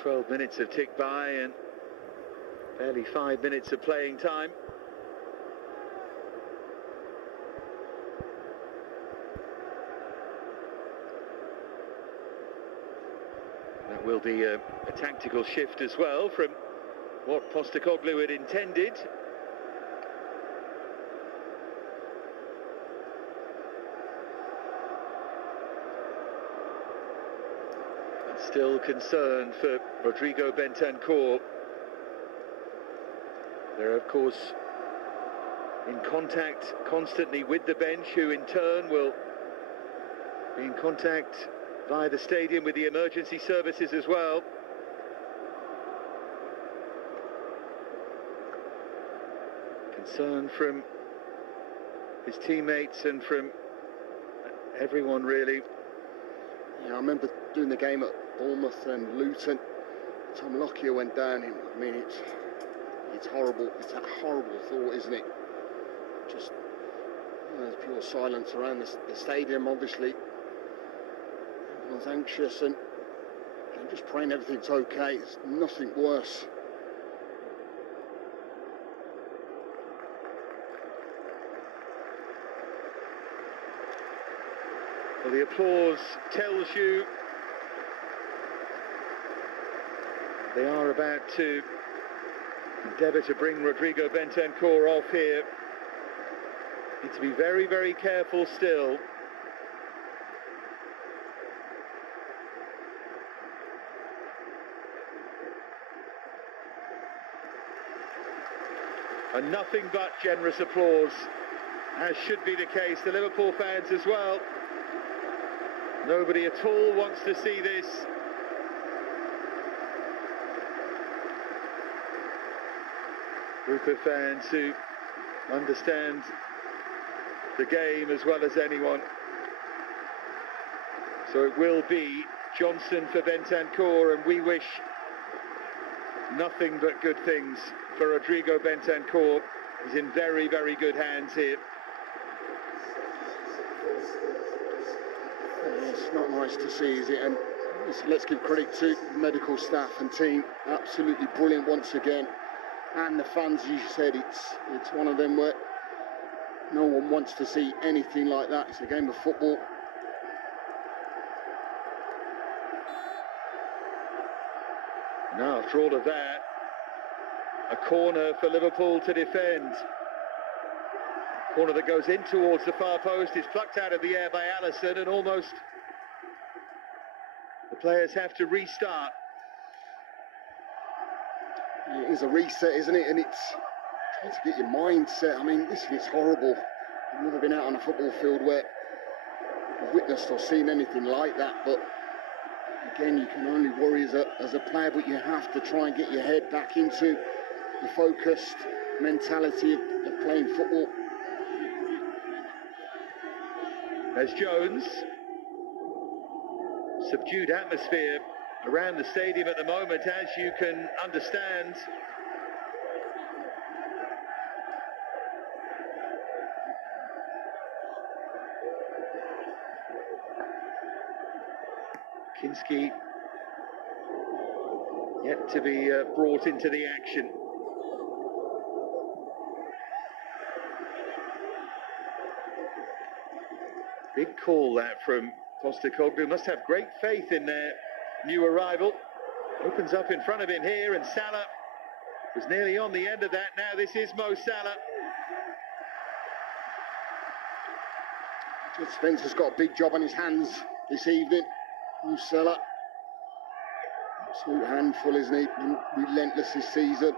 12 minutes have ticked by and barely 5 minutes of playing time. That will be a tactical shift as well from what Postecoglou had intended. Still concern for Rodrigo Bentancur. They're of course in contact constantly with the bench, who in turn will be in contact via the stadium with the emergency services as well. Concern from his teammates and from everyone really. Yeah, I remember doing the game at Bournemouth and Luton. Tom Lockyer went down. I mean, it's horrible. It's a horrible thought, isn't it? Just, you know, there's pure silence around the stadium, obviously. Everyone's anxious and just praying everything's okay. It's nothing worse. Well, the applause tells you they are about to endeavour to bring Rodrigo Bentancur off here. Need to be very, very careful still. And nothing but generous applause, as should be the case. The Liverpool fans as well. Nobody at all wants to see this. Group of fans who understand the game as well as anyone. So it will be Johnson for Bentancur, and we wish nothing but good things for Rodrigo Bentancur. He's in very, very good hands here. It's not nice to see, is it? And let's give credit to medical staff and team. Absolutely brilliant once again. And the fans, you said, it's one of them where no one wants to see anything like that. It's a game of football. Now, after all of that, a corner for Liverpool to defend. Corner that goes in towards the far post is plucked out of the air by Alisson, and almost the players have to restart. It is a reset, isn't it? And it's trying to get your mind set. I mean, listen, it's horrible. I've never been out on a football field where I've witnessed or seen anything like that. But again, you can only worry as a player, but you have to try and get your head back into the focused mentality of playing football. As Jones, subdued atmosphere around the stadium at the moment, as you can understand. Kinski yet to be brought into the action. Big call that from Postecoglou. Must have great faith in their new arrival. Opens up in front of him here, and Salah was nearly on the end of that. Now this is Mo Salah. Spencer's got a big job on his hands this evening. Mo Salah, absolute handful, isn't he? Relentless this season.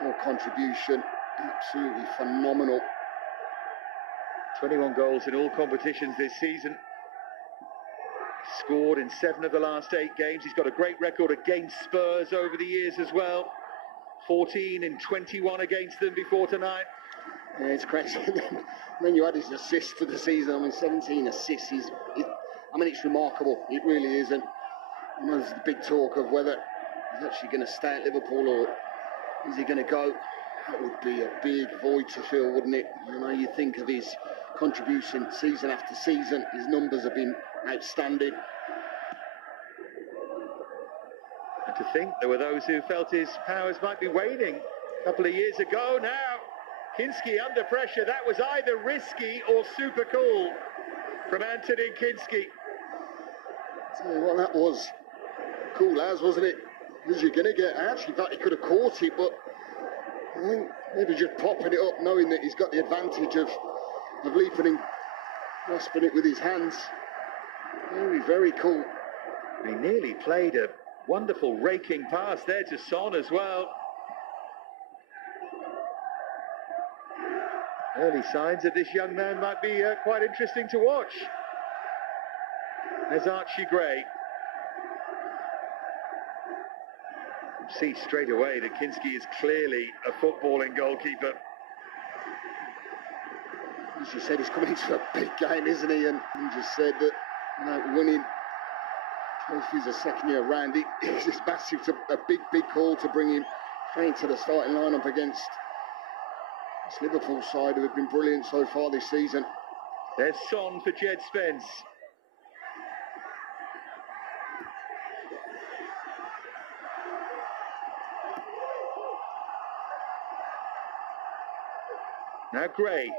Goal contribution, absolutely phenomenal. 21 goals in all competitions this season. Scored in 7 of the last 8 games. He's got a great record against Spurs over the years as well. 14 in 21 against them before tonight. Yeah, it's crazy. Then you add his assists for the season. I mean, 17 assists. I mean, it's remarkable. It really is. And you know, there's the big talk of whether he's actually going to stay at Liverpool or is he going to go. That would be a big void to fill, wouldn't it? You know, you think of his contribution season after season. His numbers have been outstanding. like to think there were those who felt his powers might be waning a couple of years ago. Now, Kinski under pressure. That was either risky or super cool from Antonin Kinski. Tell you what, that was cool as, wasn't it? As you're going to get. I actually thought he could have caught it, but I think maybe just popping it up, knowing that he's got the advantage of leaping and grasping it with his hands. Very, very cool. He nearly played a wonderful raking pass there to Son as well. Early signs that this young man might be quite interesting to watch. There's Archie Gray. See straight away that Kinski is clearly a footballing goalkeeper. As you said, he's coming into a big game, isn't he? And you just said that, you know, winning trophies a second year round, it's massive, a big call to bring him straight into the starting lineup against this Liverpool side who have been brilliant so far this season. There's Son for Jed Spence. Now Gray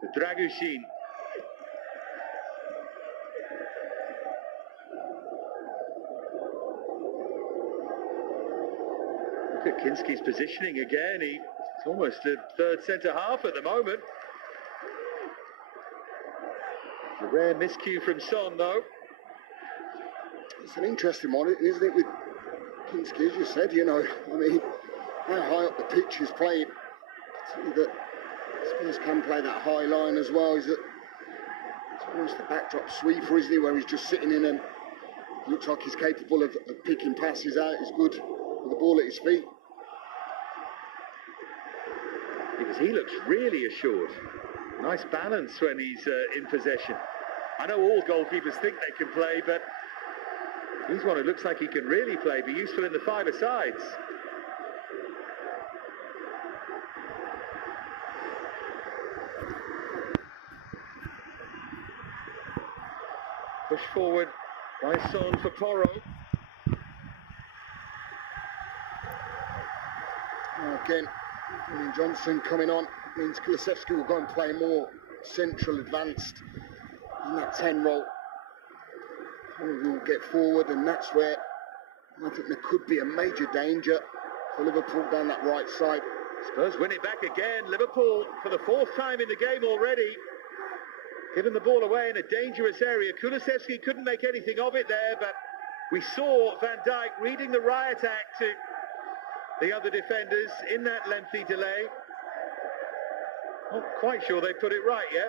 for Dragushin. Look at Kinski's positioning again. He's almost a third centre half at the moment. A rare miscue from Son, though. It's an interesting one, isn't it, with Kinski, as you said, you know, I mean, how high up the pitch he's playing. That Spurs can play that high line as well. Is that it's almost the backdrop sweeper, isn't he, where he's just sitting in and looks like he's capable of picking passes out. He's good with the ball at his feet. Because he looks really assured. Nice balance when he's in possession. I know all goalkeepers think they can play, but he's one who looks like he can really play, be useful in the five-a-sides. Push forward by Son for Porro. Again, Johnson coming on means Kulusevski will go and play more central advanced in that 10 role. Will get forward, and that's where I think there could be a major danger for Liverpool down that right side. Spurs win it back again. Liverpool for the fourth time in the game already. Giving the ball away in a dangerous area. Kulusevski couldn't make anything of it there, but we saw Van Dijk reading the riot act to the other defenders in that lengthy delay. Not quite sure they put it right yet.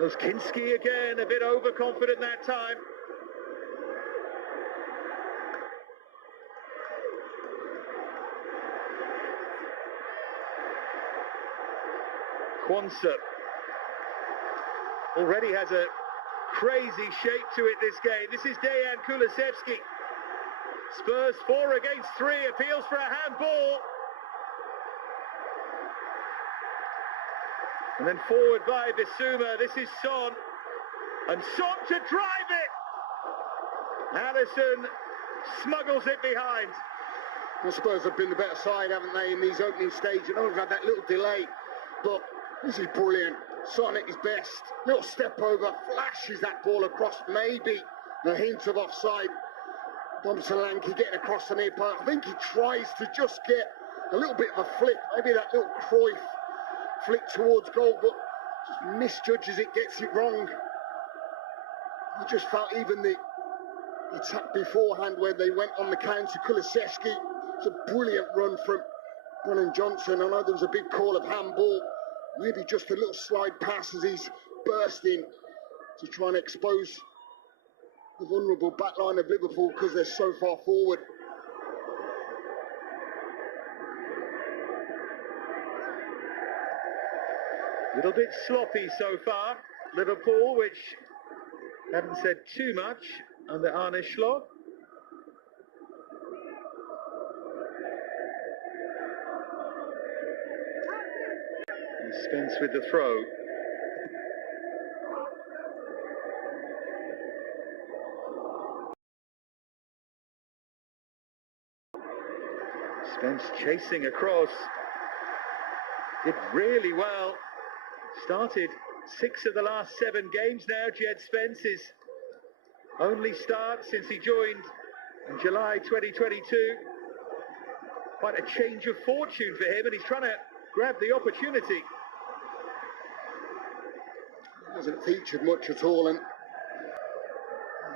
There's Kinski again, a bit overconfident that time. Quansah already has a crazy shape to it this game. This is Dejan Kulusevski. Spurs 4 against 3, appeals for a handball. And then forward by Bissouma. This is Son. And Son to drive it. Allison smuggles it behind. The Spurs have been the better side, haven't they, in these opening stages? I know we've had that little delay, but this is brilliant. Son at his best. Little step over, flashes that ball across, maybe a hint of offside. Dom Solanke getting across the near part. I think he tries to just get a little bit of a flick, maybe that little Cruyff flick towards goal, but just misjudges it, gets it wrong. I just felt even the attack beforehand where they went on the counter, Kulusevski, it's a brilliant run from Brennan Johnson. I know there was a big call of handball, maybe just a little slide pass as he's bursting to try and expose the vulnerable back line of Liverpool because they're so far forward. A little bit sloppy so far, Liverpool, which haven't said too much under Arne Slot. Spence with the throw. Spence chasing across. Did really well. Started 6 of the last 7 games now. Jed Spence's only start since he joined in July 2022. Quite a change of fortune for him, and he's trying to grab the opportunity. Hasn't featured much at all, and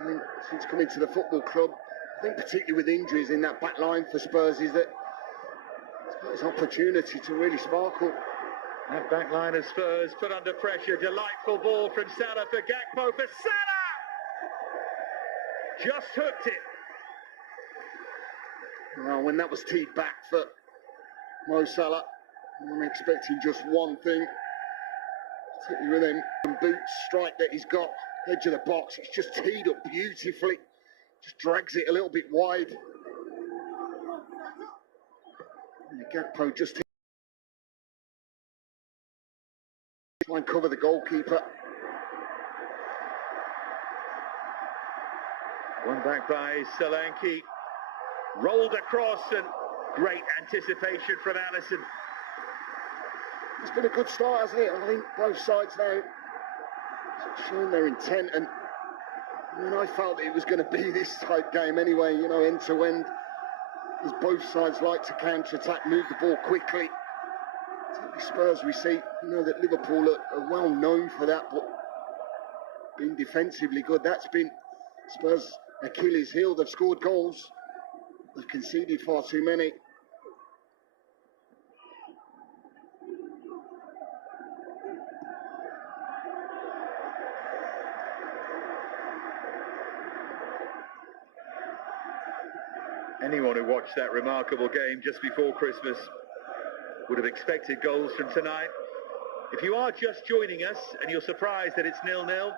I think since coming to the football club, I think particularly with injuries in that back line for Spurs, is that he's got his opportunity to really sparkle. That back line of Spurs put under pressure. Delightful ball from Salah for Gakpo for Salah! Just hooked it. Now, when that was teed back for Mo Salah, I'm expecting just one thing. Particularly with them boot strike that he's got, edge of the box, it's just teed up beautifully. Just drags it a little bit wide. And Gakpo just try and cover the goalkeeper. One back by Solanke. Rolled across, and great anticipation from Alisson. It's been a good start, hasn't it? I think both sides now showing their intent, and I felt it was going to be this type game anyway, you know, end to end, as both sides like to counter-attack, move the ball quickly. The Spurs, we see, you know, that Liverpool are well known for that, but being defensively good, that's been Spurs' Achilles heel. They've scored goals, they've conceded far too many. Anyone who watched that remarkable game just before Christmas would have expected goals from tonight. If you are just joining us and you're surprised that it's 0-0,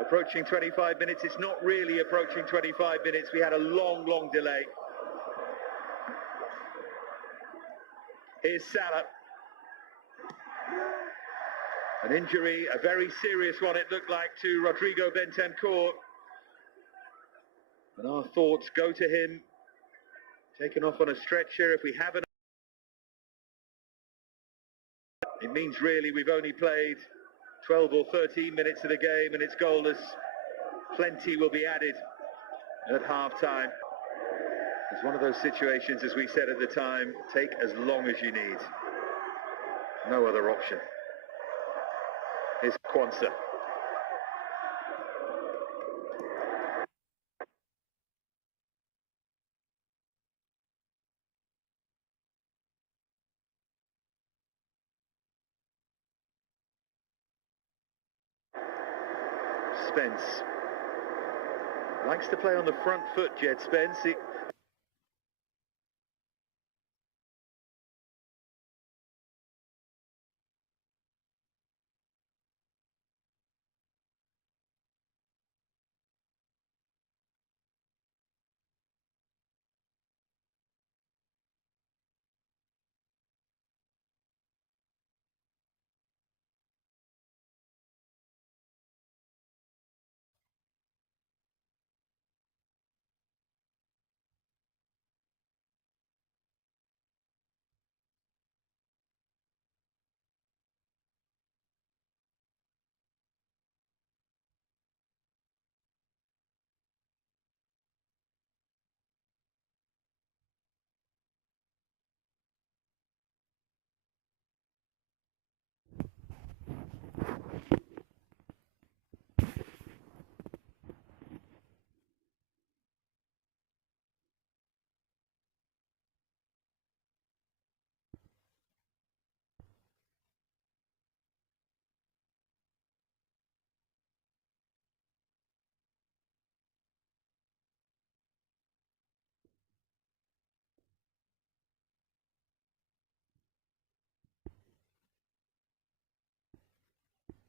approaching 25 minutes, it's not really approaching 25 minutes. We had a long delay. Here's Salah. An injury, a very serious one it looked like, to Rodrigo Bentancur. And our thoughts go to him. Taken off on a stretcher. If we haven't, it means really we've only played 12 or 13 minutes of the game and it's goalless. Plenty will be added at half-time. It's one of those situations, as we said at the time, take as long as you need. No other option. Here's Kwanzaa. Spence likes to play on the front foot, Jed Spence.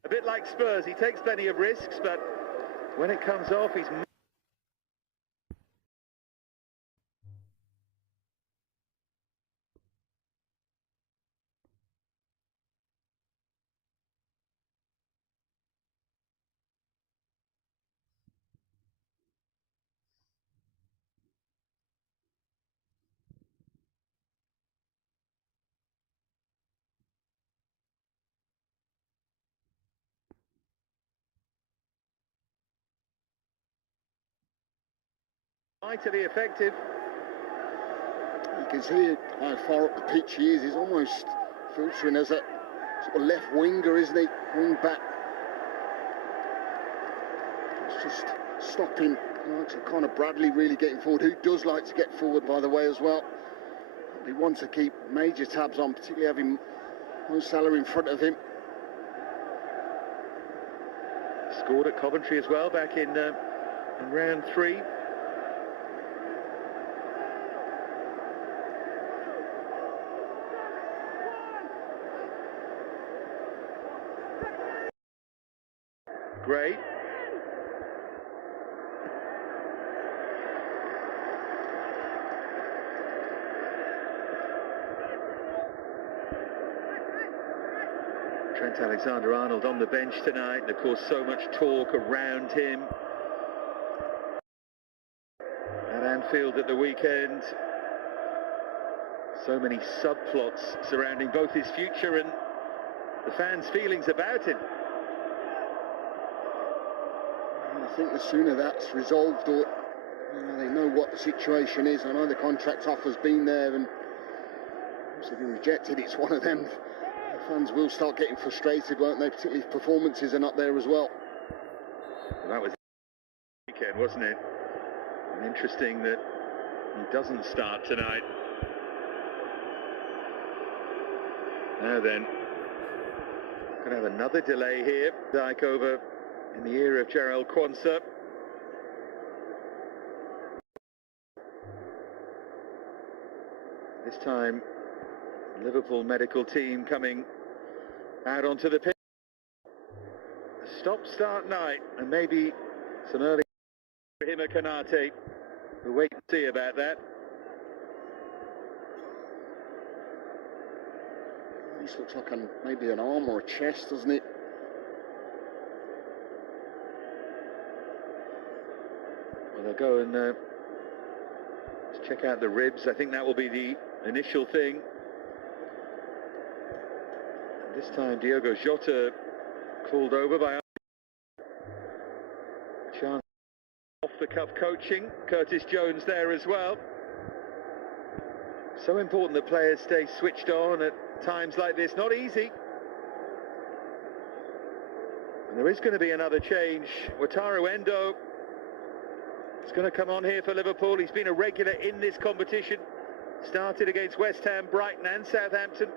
A bit like Spurs, he takes plenty of risks, but when it comes off, he's... vitally effective. You can see how far up the pitch he is. He's almost filtering as a sort of left winger, isn't he? Wing back. It's just stopping. So Conor Bradley really getting forward, who does like to get forward, by the way, as well. He wants to keep major tabs on, particularly having Mo Salah in front of him. Scored at Coventry as well back in round 3. Great. Trent Alexander-Arnold on the bench tonight, and of course so much talk around him at Anfield at the weekend. So many subplots surrounding both his future and the fans' feelings about him. I think the sooner that's resolved, or they know what the situation is. I know the contract offer's been there, and if he rejected, it's one of them. The fans will start getting frustrated, won't they? Particularly if performances are not there as well. Well, that was the weekend, wasn't it? And interesting that he doesn't start tonight. Now then, going to have another delay here. Dyke over in the ear of Jarrell Quansah. This time, Liverpool medical team coming out onto the pitch. A stop-start night, and maybe some early for him at Kanate. We'll wait and see about that. This looks like maybe an arm or a chest, doesn't it? Well, they'll go and let's check out the ribs. I think that will be the initial thing. This time Diogo Jota called over by chance off the cuff coaching. Curtis Jones there as well. So important that players stay switched on at times like this. Not easy. And there is going to be another change. Wataru Endo is going to come on here for Liverpool. He's been a regular in this competition. Started against West Ham, Brighton and Southampton.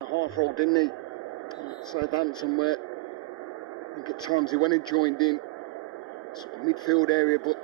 Half roll, didn't he? Southampton, where I think at times he went and joined in sort of midfield area, but